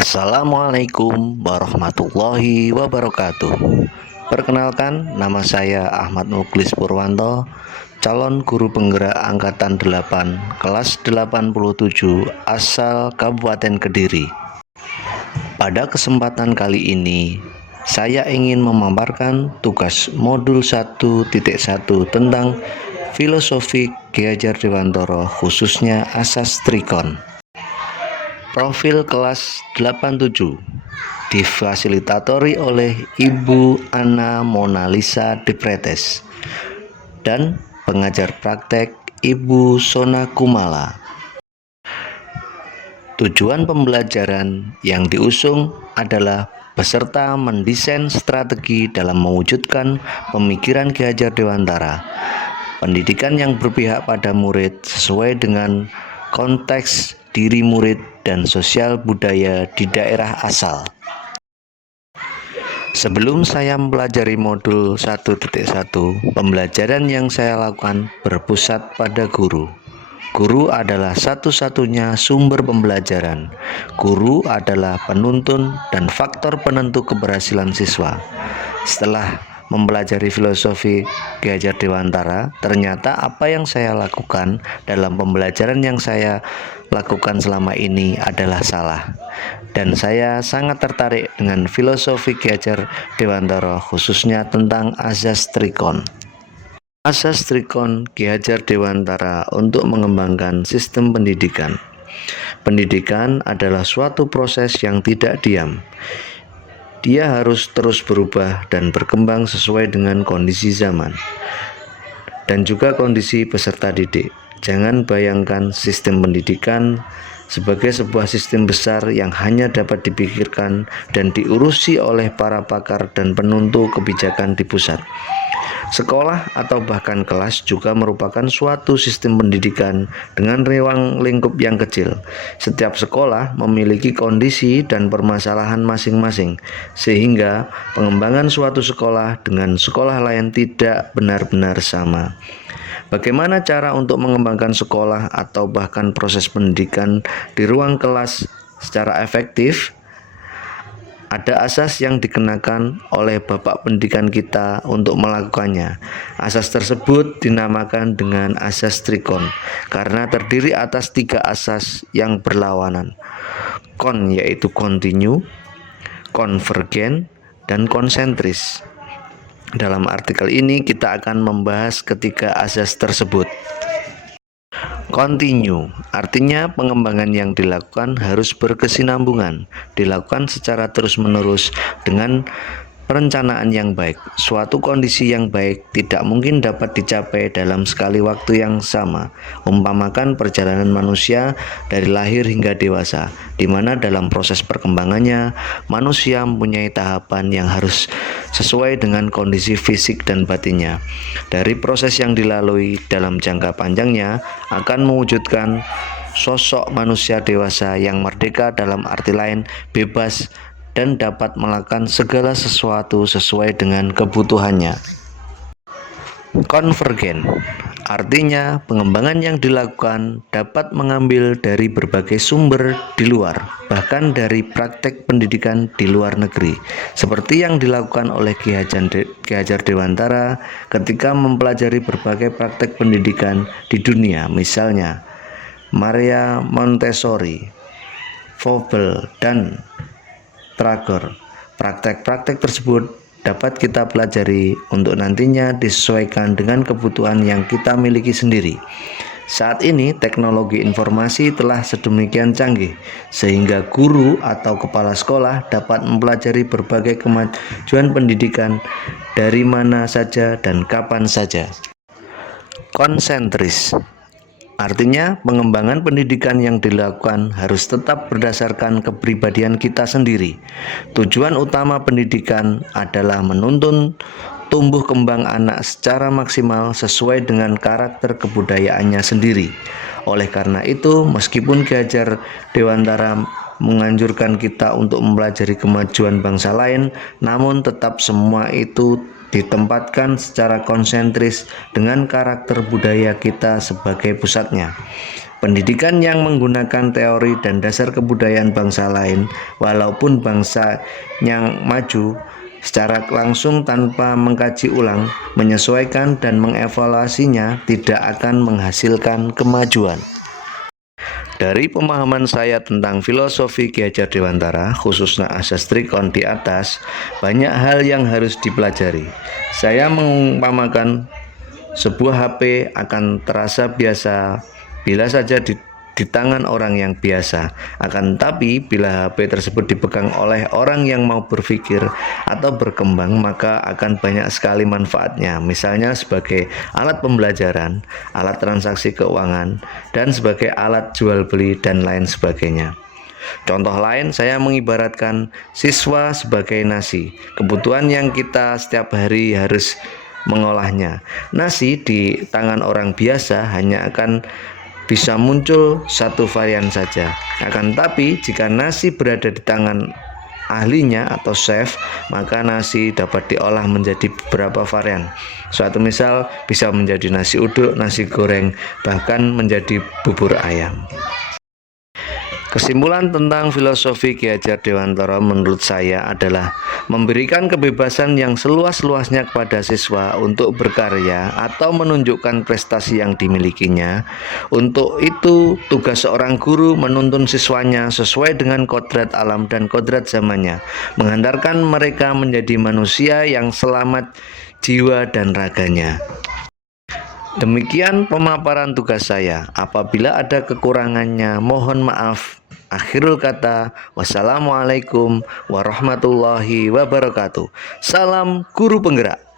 Assalamualaikum warahmatullahi wabarakatuh. Perkenalkan, nama saya Ahmad Muklis Purwanto, calon guru penggerak angkatan 8 kelas 87 asal Kabupaten Kediri. Pada kesempatan kali ini, saya ingin memaparkan tugas modul 1.1 tentang filosofi Ki Hajar Dewantara, khususnya asas trikon. Profil kelas 87 difasilitatori oleh Ibu Ana Monalisa Depretes dan pengajar praktek Ibu Sona Kumala. Tujuan pembelajaran yang diusung adalah peserta mendesain strategi dalam mewujudkan pemikiran Ki Hajar Dewantara, pendidikan yang berpihak pada murid sesuai dengan konteks diri murid dan sosial budaya di daerah asal. Sebelum saya mempelajari modul 1.1, pembelajaran yang saya lakukan berpusat pada guru. Guru adalah satu-satunya sumber pembelajaran. Guru adalah penuntun dan faktor penentu keberhasilan siswa. Setelah mempelajari filosofi Ki Hajar Dewantara, ternyata apa yang saya lakukan dalam pembelajaran yang saya lakukan selama ini adalah salah. Dan saya sangat tertarik dengan filosofi Ki Hajar Dewantara, khususnya tentang asas trikon. Asas trikon Ki Hajar Dewantara untuk mengembangkan sistem pendidikan. Pendidikan adalah suatu proses yang tidak diam. Dia harus terus berubah dan berkembang sesuai dengan kondisi zaman dan juga kondisi peserta didik. Jangan bayangkan sistem pendidikan sebagai sebuah sistem besar yang hanya dapat dipikirkan dan diurusi oleh para pakar dan penentu kebijakan di pusat. Sekolah atau bahkan kelas juga merupakan suatu sistem pendidikan dengan ruang lingkup yang kecil. Setiap sekolah memiliki kondisi dan permasalahan masing-masing, sehingga pengembangan suatu sekolah dengan sekolah lain tidak benar-benar sama. Bagaimana cara untuk mengembangkan sekolah atau bahkan proses pendidikan di ruang kelas secara efektif? Ada asas yang dikenakan oleh Bapak Pendidikan kita untuk melakukannya. Asas tersebut dinamakan dengan asas trikon karena terdiri atas 3 asas yang berlawanan. Kon yaitu continue, konvergen, dan konsentris. Dalam artikel ini kita akan membahas ketiga asas tersebut. Continue artinya pengembangan yang dilakukan harus berkesinambungan, dilakukan secara terus-menerus dengan perencanaan yang baik. Suatu kondisi yang baik tidak mungkin dapat dicapai dalam sekali waktu yang sama. Umpamakan perjalanan manusia dari lahir hingga dewasa, di mana dalam proses perkembangannya manusia mempunyai tahapan yang harus sesuai dengan kondisi fisik dan batinnya. Dari proses yang dilalui dalam jangka panjangnya akan mewujudkan sosok manusia dewasa yang merdeka, dalam arti lain bebas dan dapat melakukan segala sesuatu sesuai dengan kebutuhannya. Konvergen artinya pengembangan yang dilakukan dapat mengambil dari berbagai sumber di luar, bahkan dari praktek pendidikan di luar negeri, seperti yang dilakukan oleh Ki Hajar Dewantara ketika mempelajari berbagai praktek pendidikan di dunia, misalnya Maria Montessori, Froebel, dan Trager. Praktek-praktek tersebut dapat kita pelajari untuk nantinya disesuaikan dengan kebutuhan yang kita miliki sendiri. Saat ini teknologi informasi telah sedemikian canggih sehingga guru atau kepala sekolah dapat mempelajari berbagai kemajuan pendidikan dari mana saja dan kapan saja. Konsentris artinya pengembangan pendidikan yang dilakukan harus tetap berdasarkan kepribadian kita sendiri. Tujuan utama pendidikan adalah menuntun tumbuh kembang anak secara maksimal sesuai dengan karakter kebudayaannya sendiri. Oleh karena itu, meskipun Ki Hajar Dewantara menganjurkan kita untuk mempelajari kemajuan bangsa lain, namun tetap semua itu ditempatkan secara konsentris dengan karakter budaya kita sebagai pusatnya. Pendidikan yang menggunakan teori dan dasar kebudayaan bangsa lain, walaupun bangsa yang maju, secara langsung tanpa mengkaji ulang, menyesuaikan dan mengevaluasinya tidak akan menghasilkan kemajuan. Dari pemahaman saya tentang filosofi Ki Hajar Dewantara, khususnya Asastrikon di atas, banyak hal yang harus dipelajari. Saya mengumpamakan sebuah HP akan terasa biasa bila saja di tangan orang yang biasa. Akan tetapi bila HP tersebut dipegang oleh orang yang mau berpikir atau berkembang, maka akan banyak sekali manfaatnya. Misalnya sebagai alat pembelajaran, alat transaksi keuangan, dan sebagai alat jual beli dan lain sebagainya. Contoh lain, saya mengibaratkan siswa sebagai nasi, kebutuhan yang kita setiap hari harus mengolahnya. Nasi di tangan orang biasa hanya akan bisa muncul satu varian saja. Akan tetapi jika nasi berada di tangan ahlinya atau chef, maka nasi dapat diolah menjadi beberapa varian. Suatu misal bisa menjadi nasi uduk, nasi goreng, bahkan menjadi bubur ayam. Kesimpulan tentang filosofi Ki Hajar Dewantara menurut saya adalah memberikan kebebasan yang seluas-luasnya kepada siswa untuk berkarya atau menunjukkan prestasi yang dimilikinya. Untuk itu, tugas seorang guru menuntun siswanya sesuai dengan kodrat alam dan kodrat zamannya, menghantarkan mereka menjadi manusia yang selamat jiwa dan raganya. Demikian pemaparan tugas saya. Apabila ada kekurangannya, mohon maaf. Akhirul kata, wassalamualaikum warahmatullahi wabarakatuh. Salam guru penggerak.